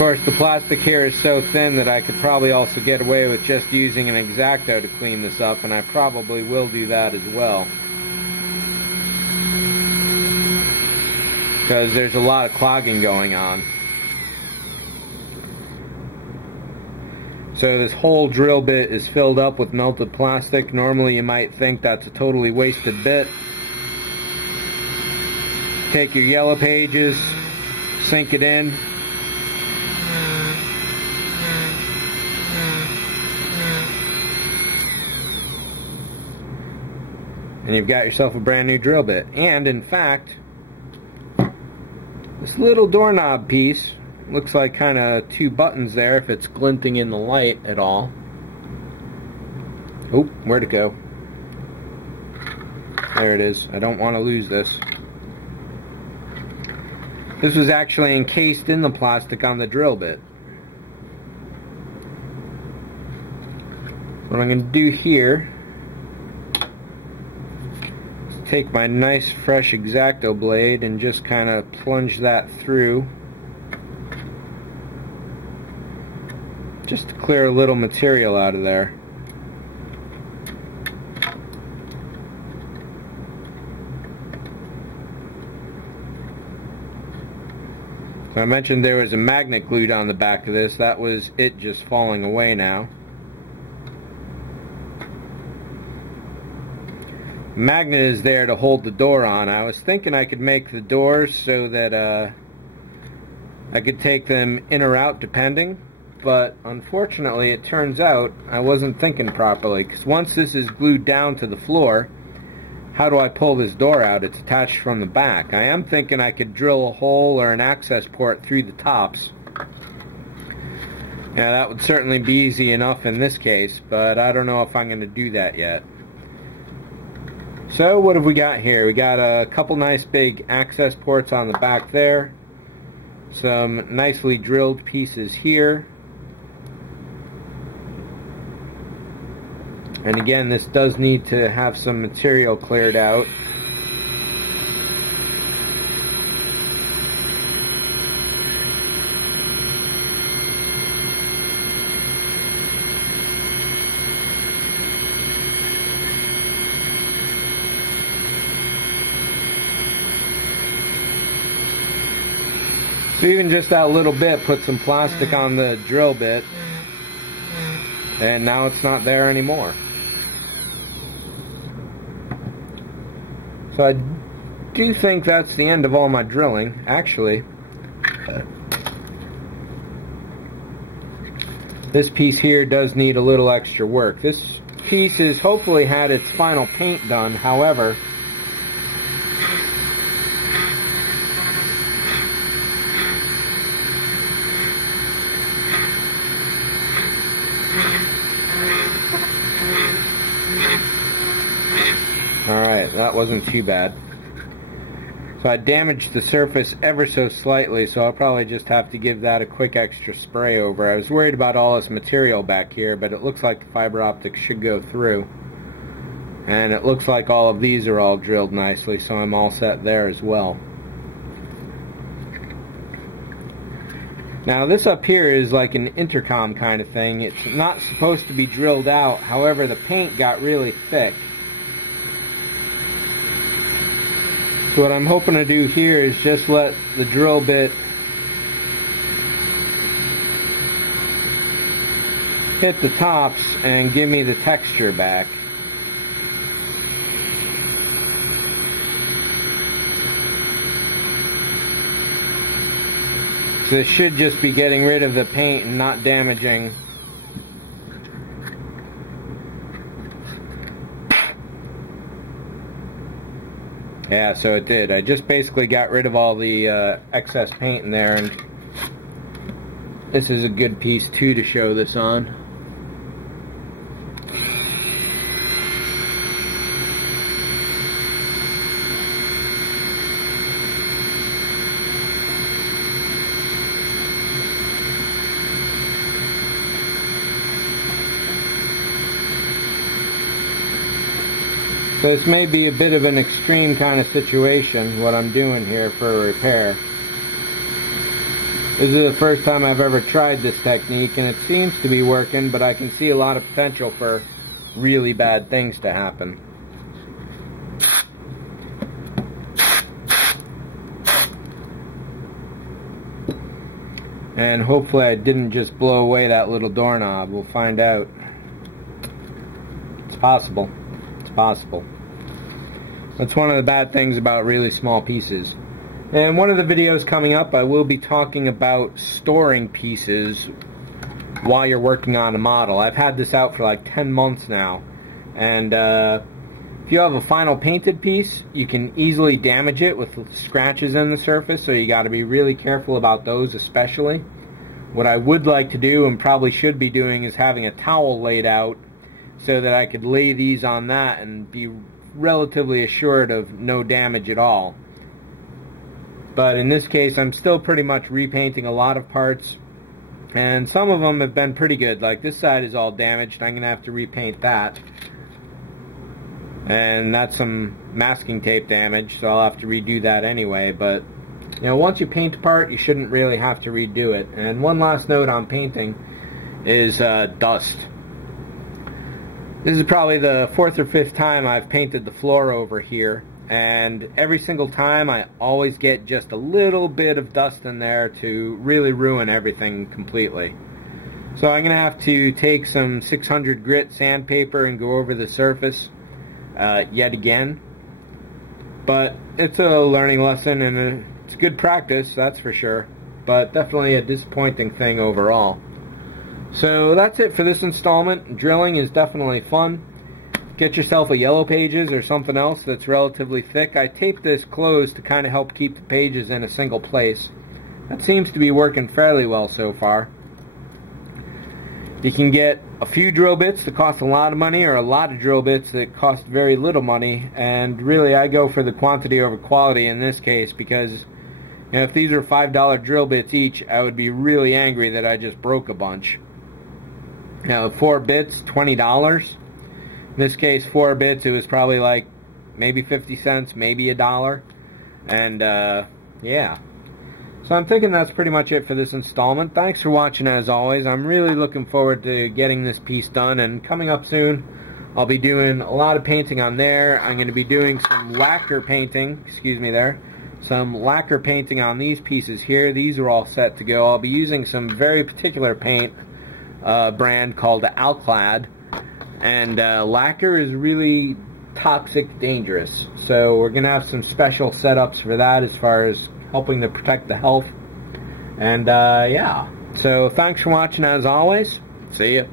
course, the plastic here is so thin that I could probably also get away with just using an X-Acto to clean this up, and I probably will do that as well. Because there's a lot of clogging going on. So this whole drill bit is filled up with melted plastic. Normally you might think that's a totally wasted bit. Take your yellow pages, sink it in. And you've got yourself a brand new drill bit. And in fact, this little doorknob piece looks like kind of two buttons there if it's glinting in the light at all. Oh, where'd it go? There it is. I don't want to lose this. This was actually encased in the plastic on the drill bit. What I'm going to do here, take my nice fresh X-Acto blade and just kind of plunge that through, just to clear a little material out of there. So I mentioned there was a magnet glued on the back of this. That was it just falling away now. The magnet is there to hold the door on. I was thinking I could make the doors so that I could take them in or out depending, but unfortunately it turns out I wasn't thinking properly, because once this is glued down to the floor, how do I pull this door out? It's attached from the back. I am thinking I could drill a hole or an access port through the tops. Yeah, that would certainly be easy enough in this case, but I don't know if I'm going to do that yet. So what have we got here? We got a couple nice big access ports on the back there. Some nicely drilled pieces here. And again, this does need to have some material cleared out. So even just that little bit put some plastic on the drill bit, and now it's not there anymore. So I do think that's the end of all my drilling. Actually, this piece here does need a little extra work. This piece has hopefully had its final paint done. However, alright, that wasn't too bad. So I damaged the surface ever so slightly, so I'll probably just have to give that a quick extra spray over. I was worried about all this material back here, but it looks like the fiber optics should go through. And it looks like all of these are all drilled nicely, so I'm all set there as well. Now this up here is like an intercom kind of thing. It's not supposed to be drilled out, however the paint got really thick. So what I'm hoping to do here is just let the drill bit hit the tops and give me the texture back. So this should just be getting rid of the paint and not damaging . Yeah, so it did. I just basically got rid of all the excess paint in there, and this is a good piece too to show this on. So this may be a bit of an extreme kind of situation, what I'm doing here for a repair. This is the first time I've ever tried this technique, and it seems to be working, but I can see a lot of potential for really bad things to happen. And hopefully I didn't just blow away that little doorknob. We'll find out. It's possible. It's possible. That's one of the bad things about really small pieces. And one of the videos coming up, I will be talking about storing pieces while you're working on a model. I've had this out for like 10 months now. And if you have a final painted piece, you can easily damage it with scratches in the surface, so you got to be really careful about those especially. What I would like to do, and probably should be doing, is having a towel laid out so that I could lay these on that and be relatively assured of no damage at all. But in this case, I'm still pretty much repainting a lot of parts, and some of them have been pretty good. Like this side is all damaged. I'm going to have to repaint that. And that's some masking tape damage, so I'll have to redo that anyway. But, you know, once you paint a part, you shouldn't really have to redo it. And one last note on painting is dust. This is probably the 4th or 5th time I've painted the floor over here. And every single time I always get just a little bit of dust in there to really ruin everything completely. So I'm going to have to take some 600 grit sandpaper and go over the surface yet again. But it's a learning lesson, and it's good practice, that's for sure. But definitely a disappointing thing overall. So that's it for this installment. Drilling is definitely fun. Get yourself a yellow pages or something else that's relatively thick. I taped this closed to kind of help keep the pages in a single place. That seems to be working fairly well so far. You can get a few drill bits that cost a lot of money, or a lot of drill bits that cost very little money, and really I go for the quantity over quality in this case, because, you know, if these are $5 drill bits each, I would be really angry that I just broke a bunch. Now 4 bits, $20. In this case, 4 bits, it was probably like maybe 50 cents, maybe $1. And yeah. So I'm thinking that's pretty much it for this installment. Thanks for watching as always. I'm really looking forward to getting this piece done, and coming up soon I'll be doing a lot of painting on there. I'm going to be doing some lacquer painting, some lacquer painting on these pieces here. These are all set to go. I'll be using some very particular paint brand called Alclad, and lacquer is really toxic dangerous, so we're going to have some special setups for that as far as helping to protect the health. And yeah, so thanks for watching as always. See ya.